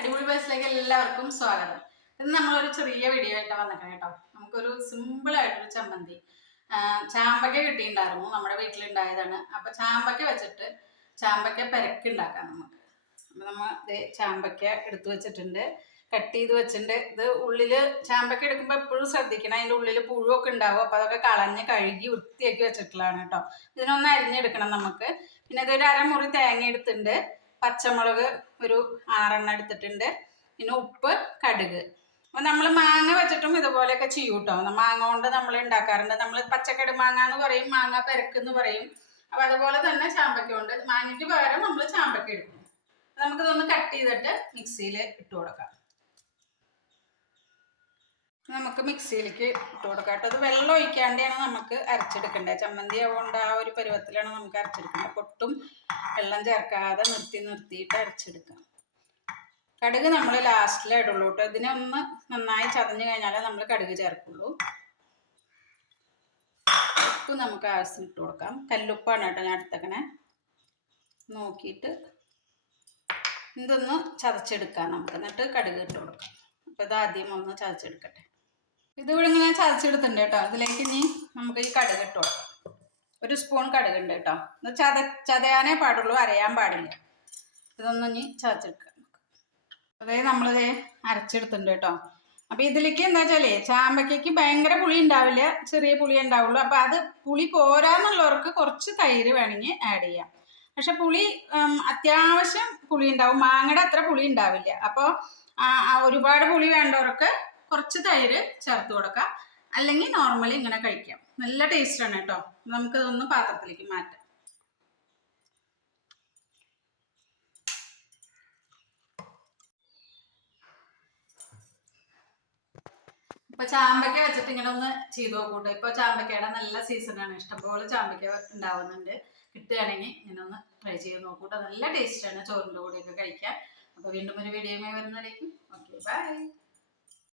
അടിപൊളി ബസ്സിലേക്ക് എല്ലാവർക്കും സ്വാഗതം. ഇന്ന് നമ്മളൊരു ചെറിയ വീഡിയോ ആയിട്ടാണ് വന്നിട്ടുണ്ട് കേട്ടോ. നമുക്കൊരു സിമ്പിൾ ആയിട്ടൊരു ചമ്മന്തി. ചാമ്പക്ക കിട്ടിയിട്ടുണ്ടായിരുന്നു നമ്മുടെ വീട്ടിലുണ്ടായതാണ്. അപ്പൊ ചാമ്പക്ക വെച്ചിട്ട് ചാമ്പക്ക പെരക്ക് ഉണ്ടാക്കാം നമുക്ക്. അപ്പൊ നമ്മ ഇത് ചാമ്പക്ക എടുത്തു വെച്ചിട്ടുണ്ട്. കട്ട് ചെയ്ത് വെച്ചിട്ടുണ്ട്. ഇത് ഉള്ളിൽ ചാമ്പക്ക എടുക്കുമ്പോൾ എപ്പോഴും ശ്രദ്ധിക്കണം. അതിന്റെ ഉള്ളിൽ പുഴുവൊക്കെ ഉണ്ടാവും. അപ്പൊ അതൊക്കെ കളഞ്ഞ് കഴുകി വൃത്തിയാക്കി വെച്ചിട്ടുള്ളതാണ് കേട്ടോ. ഇതിനൊന്ന് അരിഞ്ഞെടുക്കണം നമുക്ക്. പിന്നെ ഇതൊരു അരമുറി തേങ്ങ എടുത്തിട്ടുണ്ട്. പച്ചമുളക് ഒരു ആറെണ്ണം എടുത്തിട്ടുണ്ട്. പിന്നെ ഉപ്പ് കടുക്. അപ്പൊ നമ്മൾ മാങ്ങ വെച്ചിട്ടും ഇതുപോലെയൊക്കെ ചെയ്യും കേട്ടോ മാങ്ങ കൊണ്ട് നമ്മൾ ഉണ്ടാക്കാറുണ്ട് നമ്മൾ പച്ചക്കടി മാങ്ങ എന്ന് പറയും മാങ്ങ പെരക്ക് എന്ന് പറയും. അപ്പൊ അതുപോലെ തന്നെ ചാമ്പക്ക കൊണ്ട് മാങ്ങയ്ക്ക് പകരം നമ്മൾ ചാമ്പക്ക എടുക്കും. നമുക്കിതൊന്ന് കട്ട് ചെയ്തിട്ട് മിക്സിയിൽ ഇട്ട് കൊടുക്കാം. നമുക്ക് മിക്സിയിലേക്ക് ഇട്ട് കൊടുക്കാം കേട്ടോ അത് വെള്ളം ഒഴിക്കാണ്ടാണ് നമുക്ക് അരച്ചെടുക്കേണ്ടത് ചമ്മന്തി ആവുകൊണ്ട് ആ ഒരു പരുവത്തിലാണ് നമുക്ക് അരച്ചെടുക്കേണ്ടത് പൊട്ടും വെള്ളം ചേർക്കാതെ നിർത്തി നിർത്തിയിട്ട് അരച്ചെടുക്കാം. കടുക് നമ്മൾ ലാസ്റ്റിലേ ഇടുള്ളൂ കേട്ടോ ഇതിനൊന്ന് നന്നായി ചതഞ്ഞു കഴിഞ്ഞാലേ നമ്മൾ കടുക് ചേർക്കുള്ളൂ. ഉപ്പ് നമുക്ക് ആവശ്യത്തിന് ഇട്ട് കൊടുക്കാം. കല്ലുപ്പാണ് കേട്ടോ ഞാൻ എടുത്തേക്കണേ. നോക്കിയിട്ട് ഇതൊന്ന് ചതച്ചെടുക്കാം നമുക്ക്. എന്നിട്ട് കടുക് ഇട്ട് കൊടുക്കാം. അപ്പോൾ ഇത് ആദ്യം ഒന്ന് ചതച്ചെടുക്കട്ടെ. ഇതിവിടെ ഞാൻ ചതച്ചെടുത്തിട്ടുണ്ട് കേട്ടോ. അതിലേക്ക് ഇനി നമുക്ക് ഈ കടുക് ഇട്ട് കൊടുക്കാം. ഒരു സ്പൂൺ കടുക് ഉണ്ട് കേട്ടോ ഇത് ചത ചതയാനേ പാടുള്ളൂ അരയാൻ പാടില്ല. ഇതൊന്നും ഇനി ചതച്ചെടുക്കാം. അതായത് നമ്മളിത് അരച്ചെടുത്തിട്ടുണ്ട് കേട്ടോ അപ്പൊ ഇതിലേക്ക് എന്താ വെച്ചാലേ ചാമ്പയ്ക്ക് ഭയങ്കര പുളി ഉണ്ടാവില്ല ചെറിയ പുളി ഉണ്ടാവുള്ളൂ. അപ്പൊ അത് പുളി പോരാന്നുള്ളവർക്ക് കുറച്ച് തൈര് വേണമെങ്കിൽ ആഡ് ചെയ്യാം. പക്ഷെ പുളി അത്യാവശ്യം പുളി ഉണ്ടാവും. മാങ്ങയുടെ അത്ര പുളി ഉണ്ടാവില്ല. അപ്പോൾ ഒരുപാട് പുളി വേണ്ടവർക്ക് കുറച്ച് തൈര് ചേർത്ത് കൊടുക്കാം. അല്ലെങ്കിൽ നോർമലി ഇങ്ങനെ കഴിക്കാം. നല്ല ടേസ്റ്റാണ് കേട്ടോ. നമുക്ക് ഇതൊന്ന് പാത്രത്തിലേക്ക് മാറ്റാം. ഇപ്പൊ ചാമ്പക്ക വെച്ചിട്ട് ഇങ്ങനെ ഒന്ന് ചെയ്ത് നോക്കൂട്ടോ. ഇപ്പൊ ചാമ്പക്കയുടെ നല്ല സീസണാണ് ഇഷ്ടംപോലെ ചാമ്പക്ക ഉണ്ടാവുന്നുണ്ട്. കിട്ടുകയാണെങ്കിൽ ഇങ്ങനെ ഒന്ന് ട്രൈ ചെയ്ത് നോക്കൂട്ടോ. നല്ല ടേസ്റ്റാണ് ചോറിന്റെ കൂടെയൊക്കെ കഴിക്കാം അപ്പൊ വീണ്ടും ഒരു വീഡിയോയുമായി വരുന്നതായിരിക്കും. Okay bye